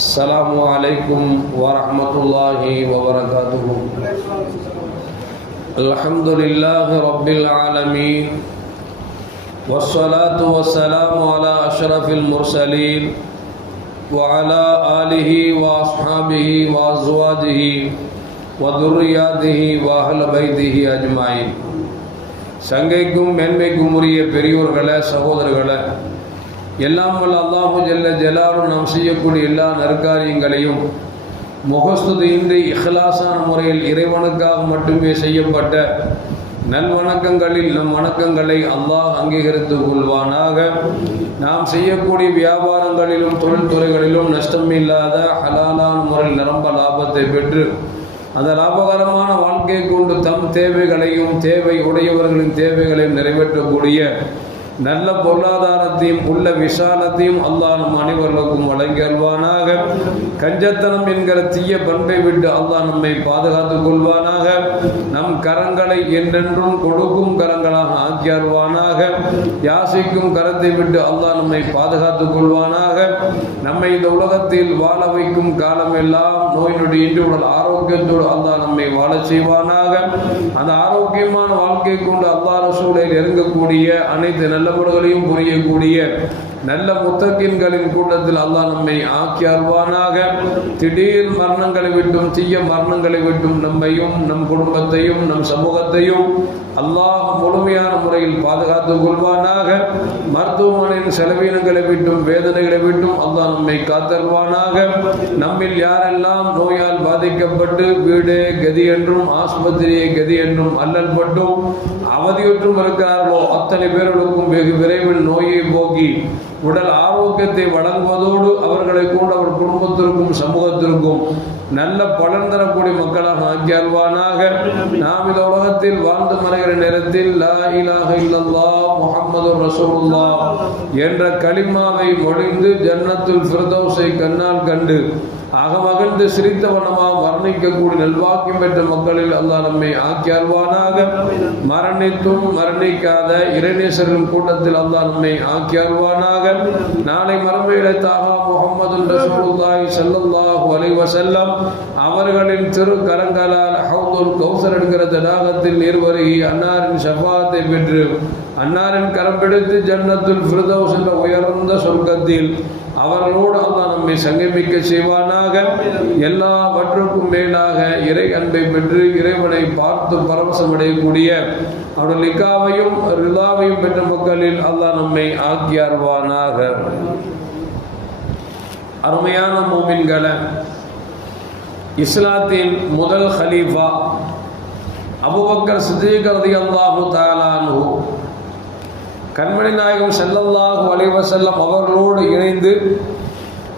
السلام عليكم ورحمة الله وبركاته. الحمد لله رب العالمين والصلاة والسلام على أشرف المرسلين وعلى آله وأصحابه وأزواجه وذرياته وأهل بيته أجمعين. சங்கைக்கும் மேன்மைக்கும் உரிய பெரியோர்களே, சகோதரர்களே, எல்லாம் வல்ல அல்லாஹு ஜல்ல ஜலாலு நாம் செய்யக்கூடிய எல்லா நற்காரியங்களையும் முகஸ்துதியின்றி இஹ்லாஸான முறையில் இறைவனுக்காக மட்டுமே செய்யப்பட்ட நல்வணக்கங்களில் நம் வணக்கங்களை அல்லாஹ் அங்கீகரித்துக் கொள்வானாக. நாம் செய்யக்கூடிய வியாபாரங்களிலும் தொழில்துறைகளிலும் நஷ்டம் இல்லாத ஹலாலான முறையில் நிரம்ப லாபத்தை பெற்று அந்த லாபகரமான வாழ்க்கையை கொண்டு தம் தேவைகளையும் தேவை உடையவர்களின் தேவைகளையும் நிறைவேற்றக்கூடிய நல்ல பொருளாதாரத்தையும் உள்ள விசாலத்தையும் அல்லாஹ் நம் அனைவர்களுக்கும் வழங்கி அல்வானாக. கஞ்சத்தனம் என்கிற தீய பண்பை விட்டு அல்லாஹ் நம்மை பாதுகாத்துக் கொள்வானாக. நம் கரங்களை என்றென்றும் கொடுக்கும் கரங்களாக ஆக்கி அல்வானாக. யாசிக்கும் கரத்தை விட்டு அல்லாஹ் நம்மை பாதுகாத்துக் கொள்வானாக. நம்மை இந்த உலகத்தில் வாழ வைக்கும் காலமெல்லாம் நோய் நொடி இன்றி உடல் ஆரோக்கியத்தோடு அல்லாஹ் நம்மை வாழ செய்வானாக. அந்த ஆரோக்கியமான வாழ்க்கை கொண்டு அல்லாஹ் ரசூலை நெருங்கக்கூடிய அனைத்து நல்ல நல்லவர்களையும் புரியக்கூடிய நல்ல முத்தகின்களின் கூட்டத்தில் அல்லாஹ் நம்மை ஆக்கி அல்வானாக. திடீர் மரணங்களை விட்டும் தீய மரணங்களை விட்டும் நம்மையும் நம் குடும்பத்தையும் நம் சமூகத்தையும் அல்லாஹ் முழுமையான முறையில் பாதுகாத்துக் கொள்வானாக. மருத்துவமனையின் செலவீனங்களை விட்டும் வேதனைகளை விட்டும் அல்லாஹ் நம்மை காத்தல்வானாக. நம்மில் யாரெல்லாம் நோயால் பாதிக்கப்பட்டு வீடே கதி என்றும் ஆஸ்பத்திரியை கதி என்றும் அல்லல் பட்டும் அவதியுற்றும் இருக்கிறார்களோ அத்தனை பேர்களுக்கும் வெகு விரைவில் நோயை போக்கி உடல் ஆரோக்கியத்தை வழங்குவதோடு அவர்களை கொண்டு அவர் குடும்பத்திற்கும் சமூகத்திற்கும் நல்ல பலன் தரக்கூடிய மக்களாக ஆக்கி அல்வானாக. நாம் இந்த உலகத்தில் வாழ்ந்து மறைகிற நேரத்தில் லா இலாஹ இல்லல்லாஹ் முஹம்மதுர் ரசூலுல்லாஹ் என்ற கலிமாவை மொழிந்து ஜன்னத்துல் ஃபிர்தௌஸை கண்ணால் கண்டு அகமகிழ்ந்து சிரித்த வண்ணமாக மரணிக்கக்கூடிய நல்வாக்கியம் பெற்ற மக்களில் அல்லாஹ் நம்மை ஆக்கி அல்வானாக. மரணித்தும் மரணிக்காத இறைநேசர்களின் கூட்டத்தில் அல்லாஹ் நம்மை ஆக்கி அல்வானாக. நாளை மறுமையிலே தாஹா முஹம்மது ரசூலுல்லாஹி ஸல்லல்லாஹு அலைஹி வஸல்லம் அவர்களின் திருக்கரங்களால் ஹவுதுல் கௌசர் என்கிற தடாகத்தில் நீர்வருகி அன்னாரின் ஷஃபாத்தை பெற்று அன்னாரின் கரம் பிடித்து ஜன்னத்துல் ஃபிர்தௌஸ் என்ற உயர்ந்த சொர்க்கத்தில் அவர்களோடு அல்லாஹ் நம்மை சங்கமிக்க செய்வானாக. எல்லாவற்றுக்கும் மேலாக இறை அன்பை பெற்று இறைவனை பார்த்து பரவசம் அடையக்கூடிய அவருடைய லிகாவையும் ரிலாவையும் பெற்ற மக்களில் அல்லாஹ் நம்மை ஆக்கி அருள்வானாக. அருமையான மூமின்களே, இஸ்லாத்தின் முதல் ஹலீஃபா அபூபக்கர் சித்தீக் ரலியல்லாஹு தஆலா அன்ஹு கண்மணி நாயகம் ஸல்லல்லாஹு அலைஹி வஸல்லம் அவர்களோடு இணைந்து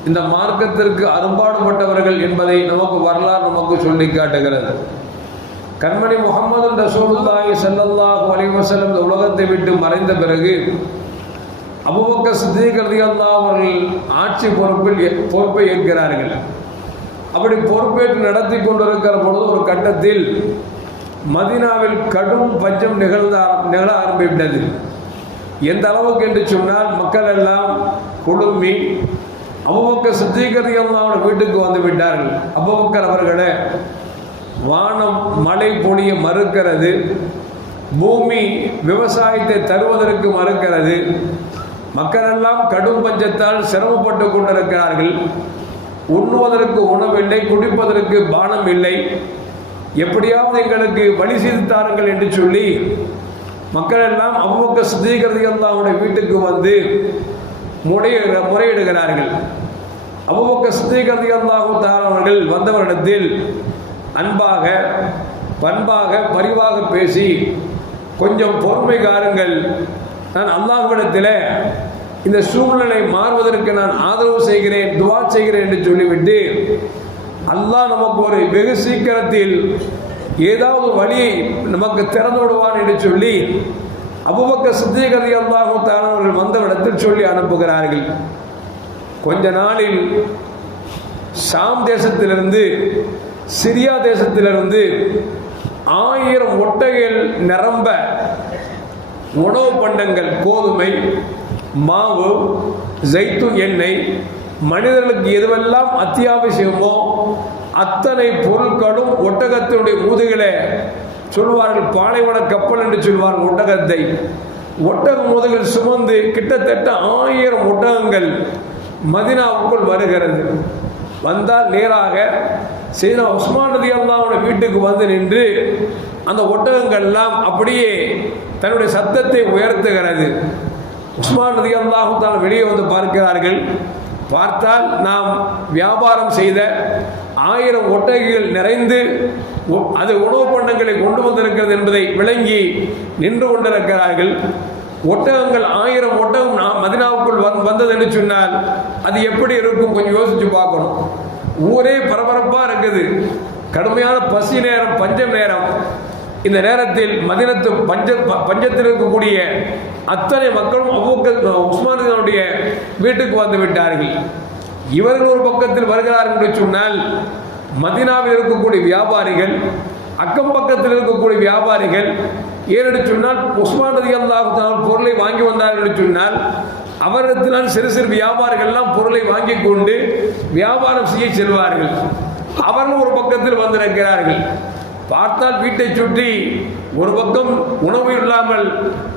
இந்த மார்க்கத்திற்கு அரும்பாடுபட்டவர்கள் என்பதை நமக்கு வரலாறு நமக்கு சொல்லி காட்டுகிறது. கண்மணி முஹம்மது ரசூலுல்லாஹி ஸல்லல்லாஹு அலைஹி வஸல்லம் இந்த உலகத்தை விட்டு மறைந்த பிறகு அபூபக்கர் சித்தீக் ரலியல்லாஹு அவர்கள் ஆட்சி பொறுப்பை ஏற்கிறார்கள். அப்படி பொறுப்பேற்று நடத்தி கொண்டிருக்கிற பொழுது ஒரு கட்டத்தில் மதீனாவில் கடும் பஞ்சம் நிகழ ஆரம்பிவிட்டது. எந்த அளவுக்கு என்று சொன்னால் மக்கள் எல்லாம் குழுமி அபூபக்கர் சித்தீக் ரலியல்லாஹு வீட்டுக்கு வந்து விட்டார்கள். அபூபக்கர் அவர்களே, வானம் மழை பொழிய மறுக்கிறது, பூமி விவசாயத்தை தருவதற்கு மறுக்கிறது, மக்கள் எல்லாம் கடும் பஞ்சத்தால் சிரமப்பட்டு கொண்டிருக்கிறார்கள். உண்ணுவதற்கு உணவில்லை, குடிப்பதற்கு பானம் இல்லை, எப்படியாவது எங்களுக்கு வழி செய்து தாருங்கள் என்று சொல்லி மக்கள் எல்லாம் அபூபக்கர் சித்தீக் ரலியல்லாஹு வீட்டுக்கு வந்து முறையிடுகிறார்கள். அபூபக்கர் சித்தீக் ரலியல்லாஹு தஆலா அவர்கள் வந்தவரிடத்தில் அன்பாக பண்பாக பரிவாக பேசி, கொஞ்சம் பொறுமை காருங்கள், நான் அல்லாஹ்விடத்தில் இந்த சூழ்நிலை மாறுவதற்கு நான் ஆதரவு செய்கிறேன், துஆ செய்கிறேன் என்று சொல்லிவிட்டு அல்லாஹ் நமக்கு ஒரு வெகு சீக்கிரத்தில் ஏதாவது வழியை நமக்கு திறந்து விடுவான் என்று சொல்லி அபூபக்கர் சித்தீக் ரலியல்லாஹு தஆலா அவர்கள் வந்த இடத்தில் சொல்லி அனுப்புகிறார்கள். கொஞ்ச நாளில் ஷாம் தேசத்திலிருந்து சிரியா தேசத்திலிருந்து 1000 ஒட்டகைகள் நிரம்ப உணவு பண்டங்கள், கோதுமை, மாவு, ஜைத்துன் எண்ணெய், மனிதர்களுக்கு எதுவெல்லாம் அத்தியாவசியமோ அத்தனை பொருட்களும் ஒட்டகத்தினுடைய முதுகிலே சொல்வார்கள், பாலைவன கப்பல் என்று சொல்வார்கள் ஒட்டகத்தை. ஒட்டக முதுகில் சுமந்து கிட்டத்தட்ட 1000 ஒட்டகங்கள் மதீனாவுக்குள் வருகிறது. வந்தால் நேராக சையதுனா உஸ்மான் ரலியல்லாஹு அன்ஹு வீட்டுக்கு வந்து நின்று அந்த ஒட்டகங்கள்லாம் அப்படியே தன்னுடைய சத்தத்தை உயர்த்துகிறது. உஸ்மான் ரலியல்லாஹு தஆலா வெளியே வந்து பார்க்கிறார்கள். பார்த்தால் நாம் வியாபாரம் செய்த 1000 ஒட்டகைகள் நிறைந்து அது உணவு பண்டங்களை கொண்டு வந்திருக்கிறது என்பதை விளங்கி நின்று கொண்டிருக்கிறார்கள். ஒட்டகங்கள் 1000 ஒட்டகம் மதீனாவுக்குள் வந்தது என்று சொன்னால் அது எப்படி இருக்கும் கொஞ்சம் யோசிச்சு பார்க்கணும். ஊரே பரபரப்பாக இருக்குது. கடுமையான பசி நேரம், பஞ்சம் நேரம். இந்த நேரத்தில் மதீனத்து பஞ்சத்தில் இருக்கக்கூடிய அத்தனை மக்களும் உஸ்மானுடைய வீட்டுக்கு வந்து விட்டார்கள். இவர்கள் ஒரு பக்கத்தில் வருகிறார்கள் என்று சொன்னால் மதீனாவில் இருக்கக்கூடிய வியாபாரிகள், அக்கம் பக்கத்தில் இருக்கக்கூடிய வியாபாரிகள், ஏனென்று சொன்னால் உஸ்மான் ரலியல்லாஹு தஆலா பொருளை வாங்கி வந்தார்கள் என்று சொன்னால் அவரிடத்தினால் சிறு சிறு வியாபாரிகள் எல்லாம் பொருளை வாங்கி கொண்டு வியாபாரம் செய்ய செல்வார்கள். அவர்கள் ஒரு பக்கத்தில் வந்திருக்கிறார்கள். பார்த்தால் வீட்டை சுற்றி ஒரு பக்கம் உணவு இல்லாமல்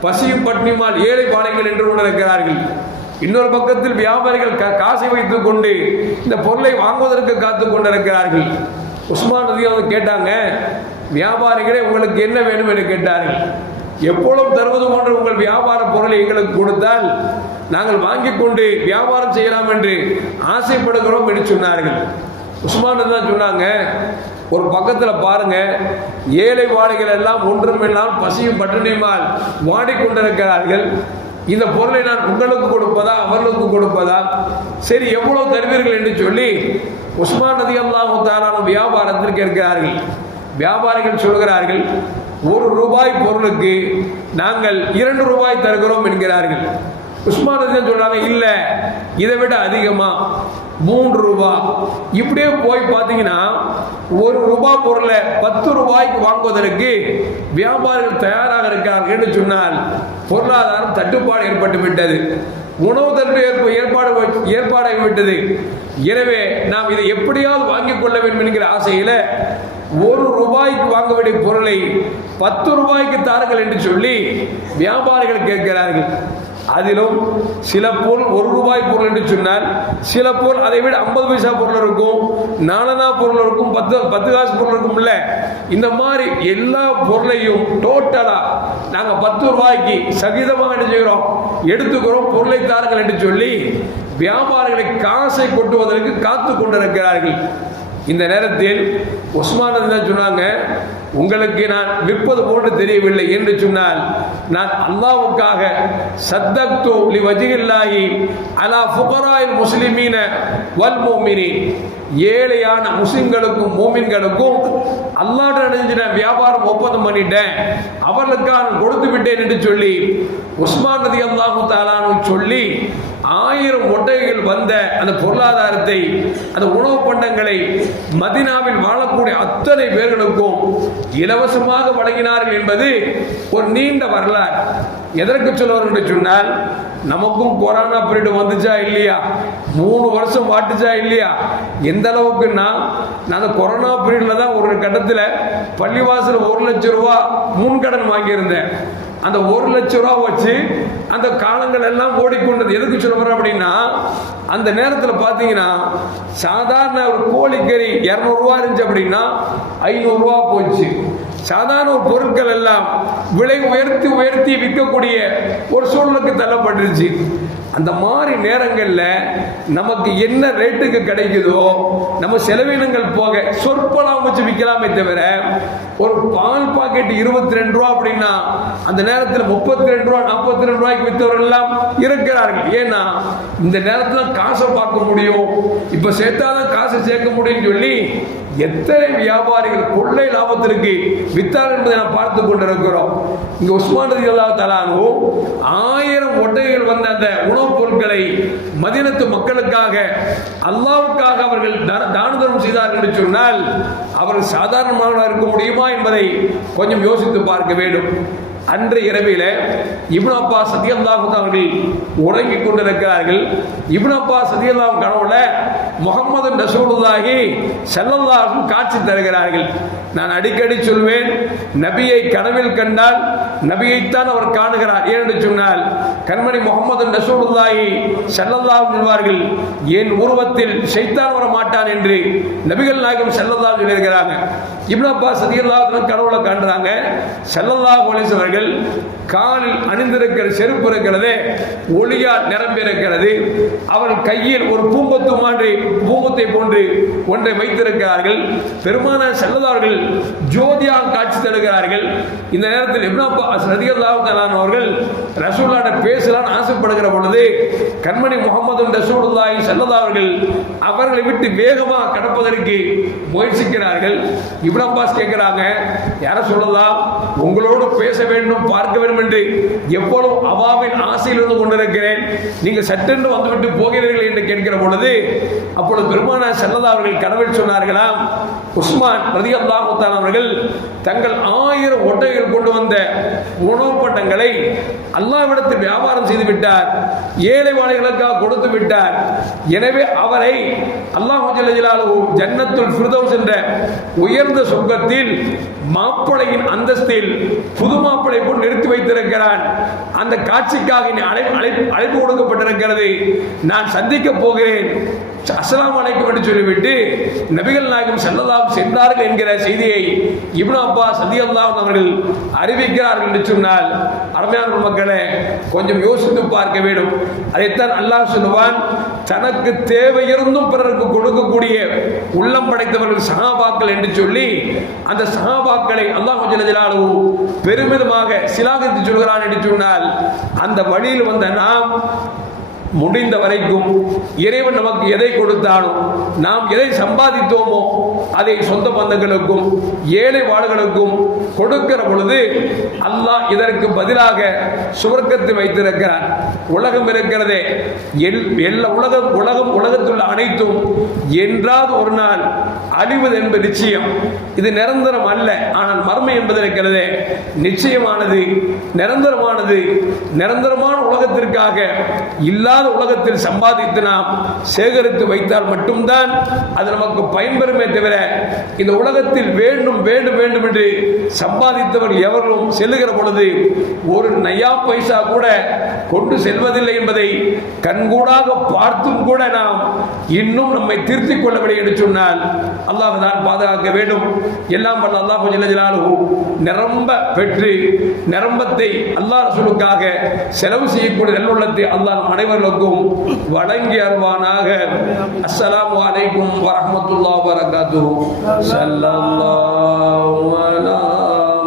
பசியும் பட்டினியுமால் ஏழை பாளையங்கள் என்று கொண்டிருக்கிறார்கள். இன்னொரு பக்கத்தில் வியாபாரிகள் காசை வைத்துக் கொண்டு இந்த பொருளை வாங்குவதற்கு காத்து கொண்டிருக்கிறார்கள். உஸ்மான் ரலியல்லாஹு கேட்டாங்க, வியாபாரிகளே உங்களுக்கு என்ன வேண்டும் என்று கேட்டார்கள். எப்பொழுதும் தருவது போன்ற உங்கள் வியாபார பொருளை எங்களுக்கு கொடுத்தால் நாங்கள் வாங்கி கொண்டு வியாபாரம் செய்யலாம் என்று ஆசைப்படுகிறோம் என்று சொன்னார்கள். உஸ்மான் தான் சொன்னாங்க, ஒரு பக்கத்தில் பாருங்க, ஏழை வாழைகள் எல்லாம் ஒன்றுமில்லாமல் பசியும் பட்டினியுமால் வாடிக்கொண்டிருக்கிறார்கள். இந்த பொருளை நான் உங்களுக்கு கொடுப்பதா அவர்களுக்கு கொடுப்பதா, சரி எவ்வளவு தருவீர்கள் என்று சொல்லி உஸ்மான் ரலியல்லாஹு தஆலா வியாபாரத்தில் கேட்கிறார்கள். வியாபாரிகள் சொல்கிறார்கள், 1 ரூபாய் பொருளுக்கு நாங்கள் 2 ரூபாய் தருகிறோம் என்கிறார்கள். உஸ்மான் ரலியல்லாஹு சொல்றாங்க, இல்ல இதை விட அதிகமா 3 ரூபாய். இப்படியே போய் பார்த்தீங்கன்னா 1 ரூபாய் பொருளை 10 ரூபாய்க்கு வாங்குவதற்கு வியாபாரிகள் தயாராக இருக்கிறார்கள் என்று சொன்னால் பொருளாதாரம் தட்டுப்பாடு ஏற்பட்டு விட்டது. உணவு தட்டு ஏற்பாடாகிவிட்டது. எனவே நாம் இதை எப்படியாவது வாங்கிக் கொள்ள வேண்டும் என்கிற ஆசையில 1 ரூபாய்க்கு வாங்க வேண்டிய பொருளை 10 ரூபாய்க்கு தாருங்கள் என்று சொல்லி வியாபாரிகள் கேட்கிறார்கள். அதிலும் சில பொருள் 1 ரூபாய் பொருள் என்று சொன்னால் சில பொருள் அதை விட 50 பைசா பொருள் இருக்கும், 4 பொருள் இருக்கும், 10 காசு பொருள் இருக்கும். இல்ல, இந்த மாதிரி எல்லா பொருளையும் டோட்டலா நாங்கள் 10 ரூபாய்க்கு சகிதமாக என்ன செய்கிறோம், எடுத்துக்கிறோம், பொருளை தாருங்கள் என்று சொல்லி வியாபாரிகளை காசை கொட்டுவதற்கு காத்து கொண்டிருக்கிறார்கள். இந்த நேரத்தில் உஸ்மான் தான் சொன்னாங்க, உங்களுக்கு நான் விற்பது போன்று தெரியவில்லை என்று சொன்னால் நான் அல்லாஹ்வுக்காக சத்தக்து லிவஜில்லாஹி அலா ஃபுகராயில் முஸ்லிமீன வல் முஃமினீன், ஏழையான முஸ்லிம்களுக்கும் மூமின்களுக்கும் அல்லாஹ்விடம் நான் வியாபாரம் ஒப்பந்தம் பண்ணிட்டேன், அவர்களுக்காக நான் கொடுத்து விட்டேன் என்று சொல்லி உஸ்மான் ரலியல்லாஹு தஆலா சொல்லி 1000 ஒட்டகைகள் வந்த அந்த பொருளாதாரத்தை, அந்த உணவு பண்டங்களை மதீனாவில் வாழக்கூடிய அத்தனை பேர்களுக்கும் இலவசமாக வழங்கினார்கள் என்பது ஒரு நீண்ட வரலாறு. எதற்கு சொல்லுவார் என்று சொன்னால், நமக்கும் கொரோனா பீரியட் வந்துச்சா இல்லையா, 3 வருஷம் வாட்டுச்சா இல்லையா, எந்த அளவுக்குன்னா நான் அந்த கொரோனா பீரியட்ல தான் ஒரு கட்டத்தில் பள்ளிவாசல் 1 லட்சம் ரூபா முன்கடன் வாங்கியிருந்தேன். அந்த 1 லட்சம் ரூபா வச்சு அந்த காலங்கள் எல்லாம் ஓடிக்கொண்டது. எதுக்கு சொல்லுறோம் அப்படின்னா, அந்த நேரத்தில் பார்த்தீங்கன்னா சாதாரண ஒரு கோழிக்கறி 200 ரூபா இருந்துச்சு அப்படின்னா 500 ரூபா போச்சு. சாதாரண ஒரு பொருட்கள் எல்லாம் விலை உயர்த்தி விற்கக்கூடிய ஒரு சூழலுக்கு தள்ளப்பட்டுருச்சு. அந்த மாதிரி நேரங்களில் நமக்கு என்ன ரேட்டுக்கு கிடைக்குதோ நம்ம செலவினங்கள் போக சொற்பலாம் வச்சு விற்கலாமே தவிர, ஒரு பால் பாக்கெட் 22 ரூபா அப்படின்னா அந்த நேரத்தில் 32 ரூபா 42 ரூபாய்க்கு விற்றவர்கள் எல்லாம் இருக்கிறார்கள். ஏன்னா இந்த நேரத்தில் காசை பார்க்க முடியும், இப்ப சேர்த்தாதான் காசை சேர்க்க முடியும் சொல்லி எத்தனை வியாபாரிகள் கொள்ளை லாபத்திற்கு வித்தார் என்பதை நாம் பார்த்து கொண்டிருக்கிறோம். இங்க உஸ்மான் ரலியல்லாஹு தஆலா 1000 ஒட்டகைகள் வந்த அந்த உணவுப் பொருட்களை மதீனத்து மக்களுக்காக அல்லாஹ்வுக்காக அவர்கள் தான தர்மம் செய்தார்கள் என்று சொன்னால் அவர்கள் சாதாரணமாக இருக்க முடியுமா என்பதை கொஞ்சம் யோசித்து பார்க்க வேண்டும். அன்றைய இரவிலே இப்னு அப்பாஸ் ரலியல்லாஹு அவர்கள் உறங்கிக் கொண்டிருக்கிறார்கள். இப்னு அப்பாஸ் ரலியல்லாஹு கனவுல முஹம்மது ரசூலுல்லாஹி ஸல்லல்லாஹு அலைஹி காட்சி தருகிறார்கள். நான் அடிக்கடி சொல்வேன், நபியை கனவில் கண்டால் நபியைத்தான் அவர் காணுகிறார். ஏனென்று சொன்னால் கண்மணி முஹம்மது ரசூலுல்லாஹி ஸல்லல்லாஹு சொல்வார்கள், என் உருவத்தில் ஷைத்தான் வர மாட்டான் என்று நபிகள் நாயகம் ஸல்லல்லாஹு சொல்லியிருக்கிறாங்க. இப்னு அப்பாஸ் ரலியல்லாஹு கனவுல காண்றாங்க, ஸல்லல்லாஹு அலைஹி அவர்கள் காலில் அணிந்திருக்கிற செருப்பு இருக்கிறதே ஒளியால் நிரம்பியிருக்கிறது. அவர் கையில் ஒரு பூம்பத்தை போன்று ஒன்றை வைத்திருக்கிறார்கள். பெருமானார் ஸல்லல்லாஹு அலைஹி ஜோதியாக காட்சி தருகிறார்கள். இந்த நேரத்தில் இப்னு அப்பாஸ் ரலியல்லாஹு தஆலா அவர்கள் ரசூலுல்லாஹ்விட பேசலாம்னு ஆசைப்படுகிற பொழுது கண்மணி முஹம்மது ரசூலுல்லாஹி ஸல்லல்லாஹு அலைஹி அவர்களை விட்டு வேகமாக கடப்பதற்கு முயற்சிக்கிறார்கள். இப்னு அப்பாஸ் கேட்கிறாங்க, யார சொல்லலாம், உங்களோடு பேச வேண்டும், பார்க்க வேண்டும் என்று எப்பொழுதும் அவாவின் ஆசையில் இருந்து கொண்டிருக்கிறேன், நீங்கள் சட்டென்று வந்துவிட்டு போகிறீர்கள் என்று கேட்கிற பொழுது அப்பொழுது பெருமானார் ஸல்லல்லாஹு அவர்கள் கனவில் சொன்னார்களாம், உஸ்மான் ரலியல்லாஹு தஆலா அவர்கள் தங்கள் 1000 ஒட்டகைகள் கொண்டு வந்த உணவு பண்டங்களை அல்லாஹ்விடத்தில் வியாபாரம் செய்து விட்டார், ஏழை வாழைகளுக்காக கொடுத்து விட்டார். எனவே அவரை அல்லாஹ் ஜல்ல ஜலாலுஹு ஜன்னத்துல் ஃபிர்தௌஸ் என்ற உயர்ந்த சொர்க்கத்தில் மாப்பிளையின் அந்தஸ்தில் புது மாப்பிளை போல் நிறுத்தி வைத்திருக்கிறான். அந்த காட்சிக்காக அழைப்பு கொடுக்கப்பட்டிருக்கிறது, நான் சந்திக்க போகிறேன், அஸ்ஸலாமு அலைக்கும் என்று சொல்லிவிட்டு நபிகள் நாயகம் ஸல்லல்லாஹு சென்றார்கள் என்கிற செய்தியை இப்னு அப்பாஸ் ரலியல்லாஹு அவர்கள் அறிவிக்கிறார்கள் என்று சொன்னால், அருமையான மக்களே, கொஞ்சம் யோசித்து பார்க்க வேண்டும். அதைத்தான் அல்லாஹ் சொல்லுவான், தனக்கு தேவை இருந்தும் பிறருக்கு கொடுக்கக்கூடிய உள்ளம் படைத்தவர்கள் சஹாபாக்கள் என்று சொல்லி அந்த சஹாபாக்களை அல்லாஹ் ஜல்ல ஜலாலுஹு பெருமிதமாக சிலாகித்து சொல்கிறான் என்று சொன்னால், அந்த வழியில் வந்த நாம் முடிந்த வரைக்கும் இறைவன் நமக்கு எதை கொடுத்தாலும் நாம் எதை சம்பாதித்தோமோ அதை சொந்த பந்தங்களுக்கும் ஏழை வாள்களுக்கும் கொடுக்கிற பொழுது அல்லாஹ் இதற்கு பதிலாக சுவர்க்கத்தை வைத்திருக்கிறான். உலகம் இருக்கிறதே, உலகத்துள்ள அனைத்தும் என்றாவது ஒரு நாள் அழிவது என்பது நிச்சயம். இது நிரந்தரம் அல்ல, ஆனால் மர்மை என்பது இருக்கிறதே நிச்சயமானது, நிரந்தரமானது. நிரந்தரமான உலகத்திற்காக இல்லாத உலகத்தில் சம்பாதித்து நாம் சேகரித்து வைத்தால் மட்டும்தான் அது நமக்கு பயன்பெறுமே தவிர, இந்த உலகத்தில் வேண்டும் வேண்டும் வேண்டும் என்று சம்பாதித்தவர்கள் எவர்களும் செல்லுகிற பொழுது ஒரு நயா பைசா கூட கொண்டு செல்வதில்லை என்பதை கண்கூடாக பார்த்தும் கூட நாம் இன்னும் நம்மை திருத்திக் கொள்ளவில்லை என்று சொன்னால் அல்லாஹ் தான் பாதுகாக்க வேண்டும். எல்லாம் வல்ல அல்லாஹ் ஜல்ல ஜலாலுஹு நிரம்ப பெற்று நிரம்பத்தை அல்லாஹ் ரசூலுக்காக செலவு செய்யக்கூடிய நல்லுள்ளத்தை அல்லாஹ் அனைவர்களுக்கும் வழங்கி அருள்வானாக. அஸ்ஸலாமு அலைக்கும் வரஹ்மத்துல்லாஹி வபரகாத்துஹு. ஸல்லல்லாஹு அலா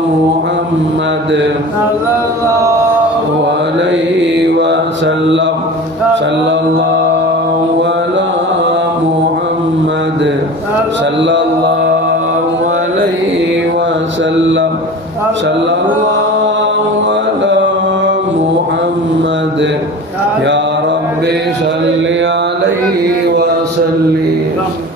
முஹம்மத் ஸல்லல்லாஹு அலைஹி வஸல்லம். ஸல்லல்லாஹு அலா முஹம்மத் ஸல்லல்லாஹு அலைஹி வஸல்லம். ஸல்லல்லாஹு அலா முஹம்மத். யா ரப்பி ஸல்லி அலைஹி வஸல்லிம்.